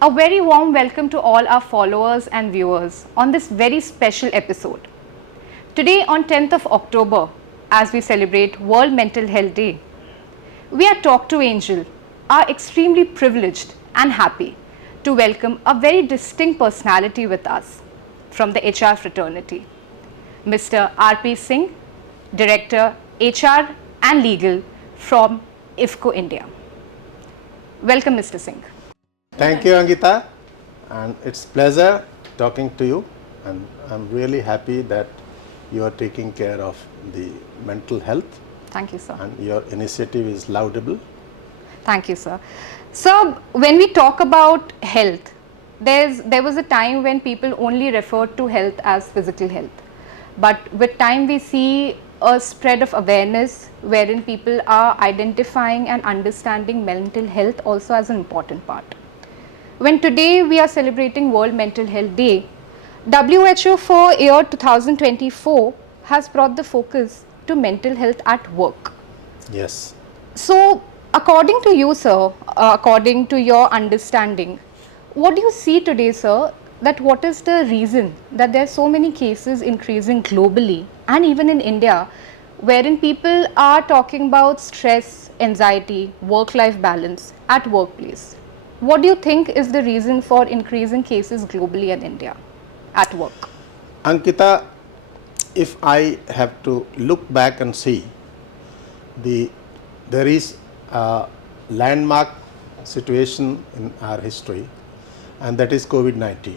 A very warm welcome to all our followers and viewers on this very special episode. Today on 10th of October, as we celebrate World Mental Health Day, we at TalktoAngel are extremely privileged and happy to welcome a very distinct personality with us from the HR fraternity, Mr. R.P. Singh, Director HR and Legal from IIFCO India. Welcome, Mr. Singh. Thank you, Angita, and it's pleasure talking to you, and I'm really happy that you are taking care of the mental health. Thank you, sir. And your initiative is laudable. Thank you, sir. So, when we talk about health, there was a time when people only referred to health as physical health. But with time, we see a spread of awareness wherein people are identifying and understanding mental health also as an important part. When today we are celebrating World Mental Health Day, WHO for year 2024 has brought the focus to mental health at work. Yes. So, according to you, sir, according to your understanding, what do you see today, sir, that what is the reason that there are so many cases increasing globally and even in India, wherein people are talking about stress, anxiety, work-life balance at workplace? What do you think is the reason for increasing cases globally in India at work? Ankita, if I have to look back and see, there is a landmark situation in our history, and that is COVID-19.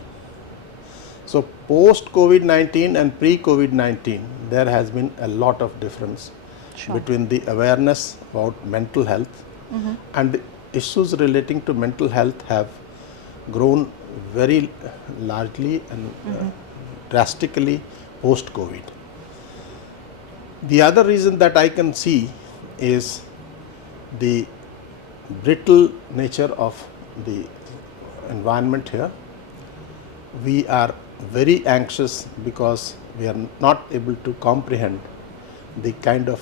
So post COVID-19 and pre-COVID-19, there has been a lot of difference between the awareness about mental health and the issues relating to mental health have grown very largely and drastically post COVID. The other reason that I can see is the brittle nature of the environment here. We are very anxious because we are not able to comprehend the kind of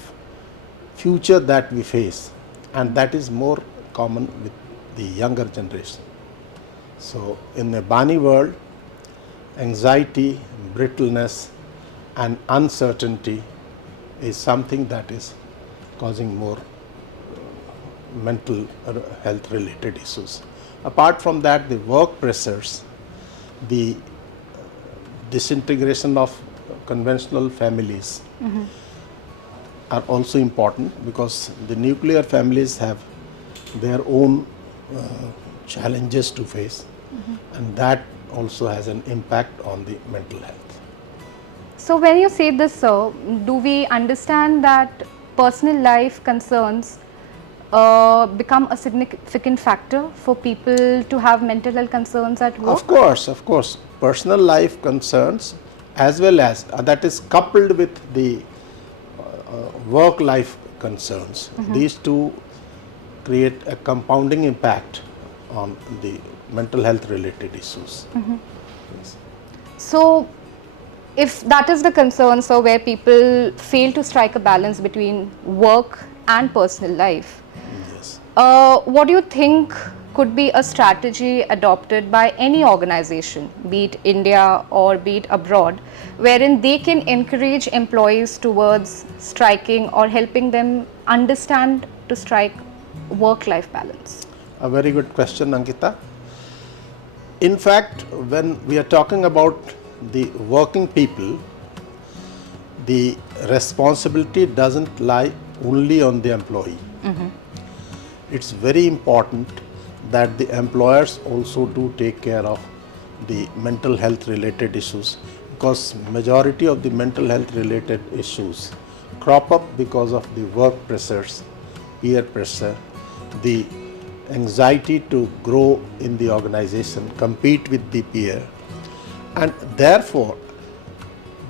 future that we face, and that is more common with the younger generation. So in a Bani world, anxiety, brittleness and uncertainty is something that is causing more mental health related issues. Apart from that, the work pressures, the disintegration of conventional families are also important, because the nuclear families have their own challenges to face, and that also has an impact on the mental health. So when you say this, sir, do we understand that personal life concerns become a significant factor for people to have mental health concerns at work? Of course. Personal life concerns as well as that is coupled with the work life concerns. These two create a compounding impact on the mental health related issues. Yes. So, if that is the concern, so where people fail to strike a balance between work and personal life, Yes. what do you think could be a strategy adopted by any organization, be it India or be it abroad, wherein they can encourage employees towards striking or helping them understand to strike work-life balance? A very good question, Ankita. In fact, when we are talking about the working people, the responsibility doesn't lie only on the employee. It's very important that the employers also do take care of the mental health related issues, because majority of the mental health related issues crop up because of the work pressures, peer pressure, the anxiety to grow in the organization, compete with the peer, and therefore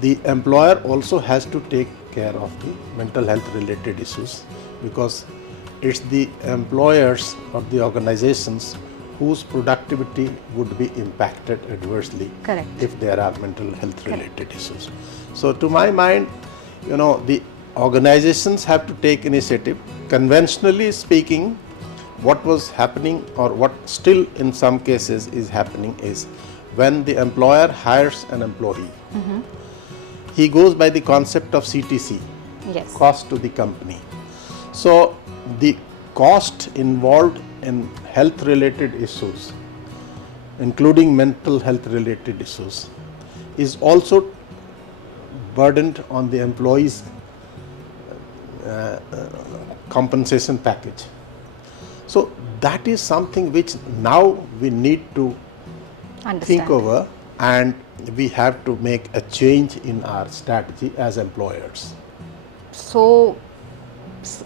the employer also has to take care of the mental health related issues, because it's the employers or the organizations whose productivity would be impacted adversely. Correct. If there are mental health related issues. So to my mind, the organizations have to take initiative. Conventionally speaking, what was happening, or what still in some cases is happening, is when the employer hires an employee, he goes by the concept of CTC, Yes. cost to the company. So the cost involved in health related issues, including mental health related issues, is also burdened on the employee's compensation package. So that is something which now we need to Understand. think over, and we have to make a change in our strategy as employers. So,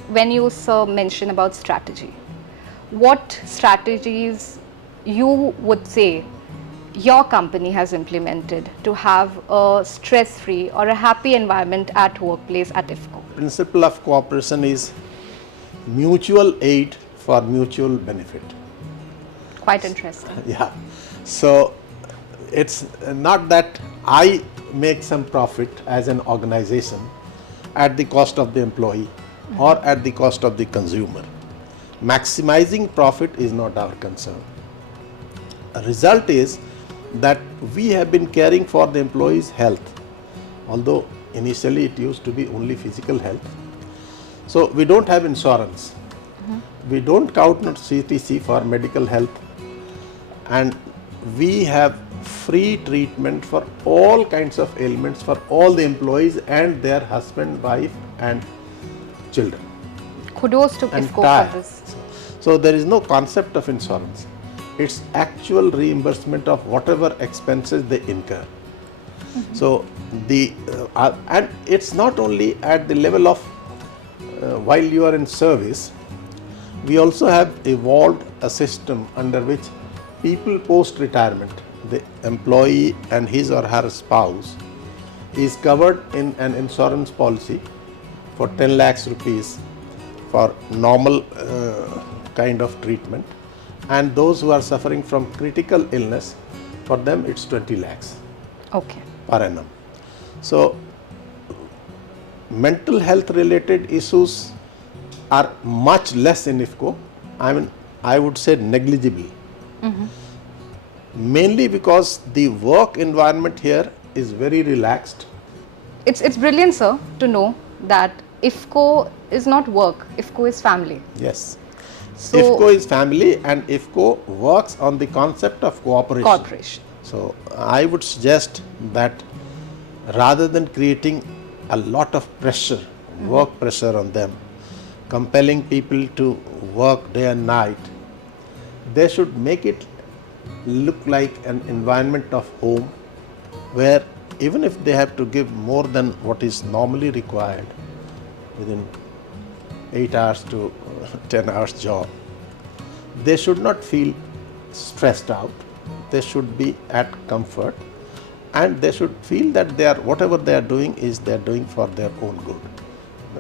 when you, sir, mention about strategy, what strategies you would say your company has implemented to have a stress-free or a happy environment at workplace at IFFCO? Principle of cooperation is mutual aid for mutual benefit. Quite interesting. Yeah. So it's not that I make some profit as an organization at the cost of the employee or at the cost of the consumer. Maximizing profit is not our concern. A result is that we have been caring for the employee's health, although initially it used to be only physical health. So we don't have insurance. We don't count CTC for medical health, and we have free treatment for all kinds of ailments for all the employees and their husband, wife and children. Kudos to IFFCO Entire. for this. So there is no concept of insurance. It's actual reimbursement of whatever expenses they incur. So the and it's not only at the level of while you are in service. We also have evolved a system under which people post retirement, the employee and his or her spouse is covered in an insurance policy for 10 lakhs rupees for normal kind of treatment, and those who are suffering from critical illness, for them it's 20 lakhs Okay. per annum. So mental health related issues are much less in IFFCO. I mean, I would say negligible. Mainly because the work environment here is very relaxed. It's brilliant, sir, to know that IFFCO is not work, IFFCO is family. Yes. So- IFFCO is family, and IFFCO works on the concept of cooperation. Corporation. So I would suggest that rather than creating a lot of pressure, work pressure on them, compelling people to work day and night, they should make it look like an environment of home where even if they have to give more than what is normally required within 8 hours to 10 hours job, they should not feel stressed out. They should be at comfort, and they should feel that they are, whatever they are doing is they are doing for their own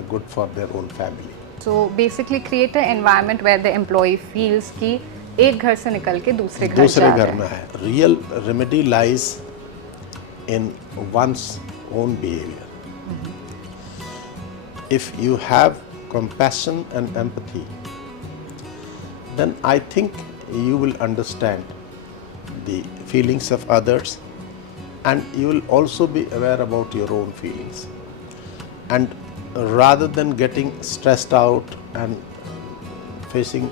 good for their own family. So basically create an environment where the employee feels कि एक घर से निकल के दूसरे घर दूसरे जा घर रहे में हैं. है. Real remedy lies in one's own behavior. If you have compassion and empathy, then I think you will understand the feelings of others, and you will also be aware about your own feelings. And rather than getting stressed out and facing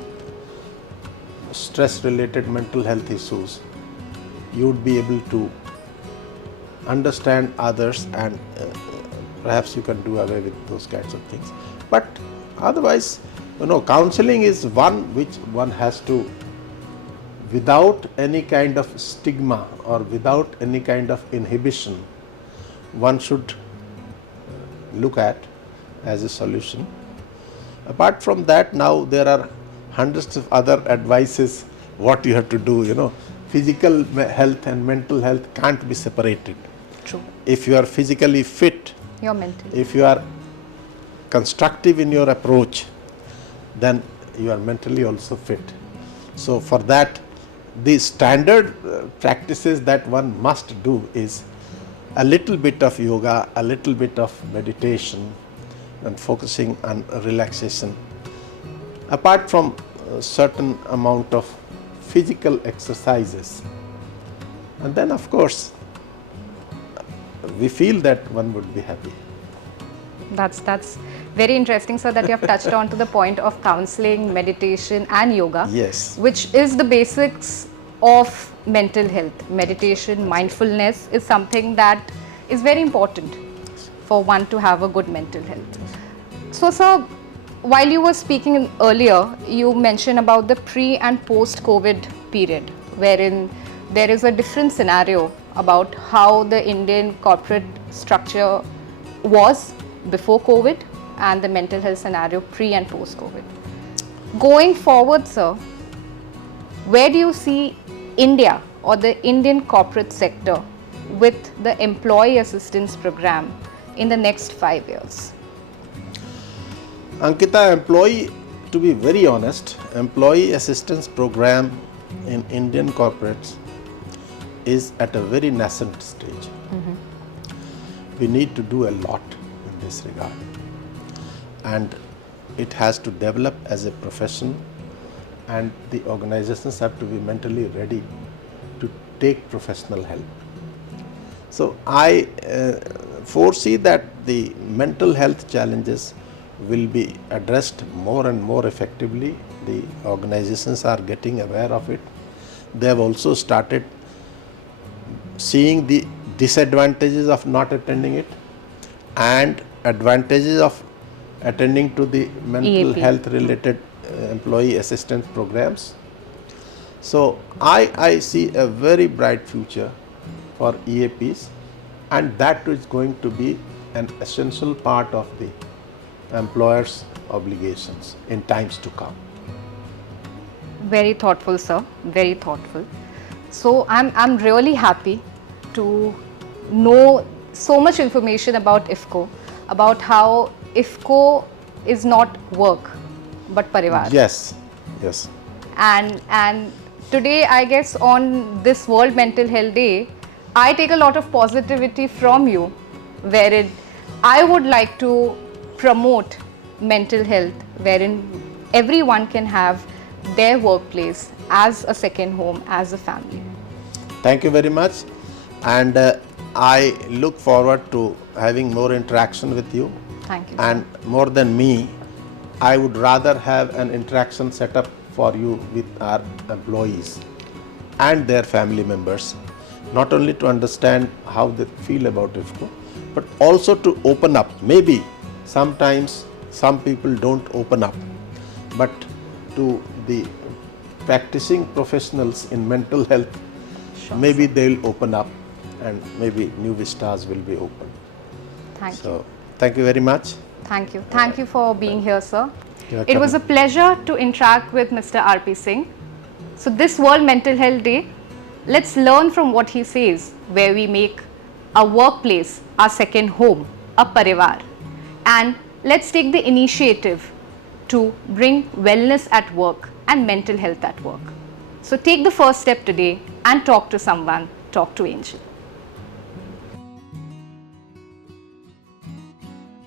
stress related mental health issues, you would be able to understand others, and perhaps you can do away with those kinds of things. But otherwise, counseling is one which one has to, without any kind of stigma or without any kind of inhibition, one should look at as a solution. Apart from that, now there are hundreds of other advices what you have to do. Physical health and mental health can't be separated. True. If you are physically fit, You're mental. if you are constructive in your approach, then you are mentally also fit. So for that, the standard practices that one must do is a little bit of yoga, a little bit of meditation, and focusing on relaxation. Apart from a certain amount of physical exercises. And then of course, we feel that one would be happy. That's very interesting, sir, that you have touched on to the point of counseling, meditation and yoga. Yes. Which is the basics of mental health. Meditation, mindfulness is something that is very important for one to have a good mental health. So, sir, while you were speaking earlier, you mentioned about the pre and post COVID period, wherein there is a different scenario about how the Indian corporate structure was before COVID and the mental health scenario pre and post COVID. Going forward, sir, where do you see India or the Indian corporate sector with the employee assistance program in the next 5 years? Ankita, to be very honest, employee assistance program in Indian corporates is at a very nascent stage. We need to do a lot in this regard, and it has to develop as a profession, and the organizations have to be mentally ready to take professional help. So I foresee that the mental health challenges will be addressed more and more effectively. The organizations are getting aware of it. They have also started seeing the disadvantages of not attending it and advantages of attending to the mental EAP. health related employee assistance programs. So I see a very bright future for EAPs, and that is going to be an essential part of the employer's obligations in times to come. Very thoughtful, sir. Very thoughtful. So I'm really happy to know so much information about IFFCO, about how IFFCO is not work but parivar. Yes, yes. And today, I guess on this World Mental Health Day, I take a lot of positivity from you, wherein I would like to promote mental health, wherein everyone can have their workplace as a second home, as a family. Thank you very much, and I look forward to having more interaction with you. Thank you. And more than me, I would rather have an interaction set up for you with our employees and their family members, not only to understand how they feel about IFFCO, but also to open up. Maybe sometimes some people don't open up, but to the practicing professionals in mental health, Sure, maybe they'll open up and maybe new vistas will be open. Thank you. So, thank you very much. Thank you. Thank you for being here, sir. You're It was a welcome. pleasure to interact with Mr. R.P. Singh. So this World Mental Health Day, let's learn from what he says, where we make our workplace our second home, a parivar. And let's take the initiative to bring wellness at work and mental health at work. So take the first step today and talk to someone. Talk to Angel.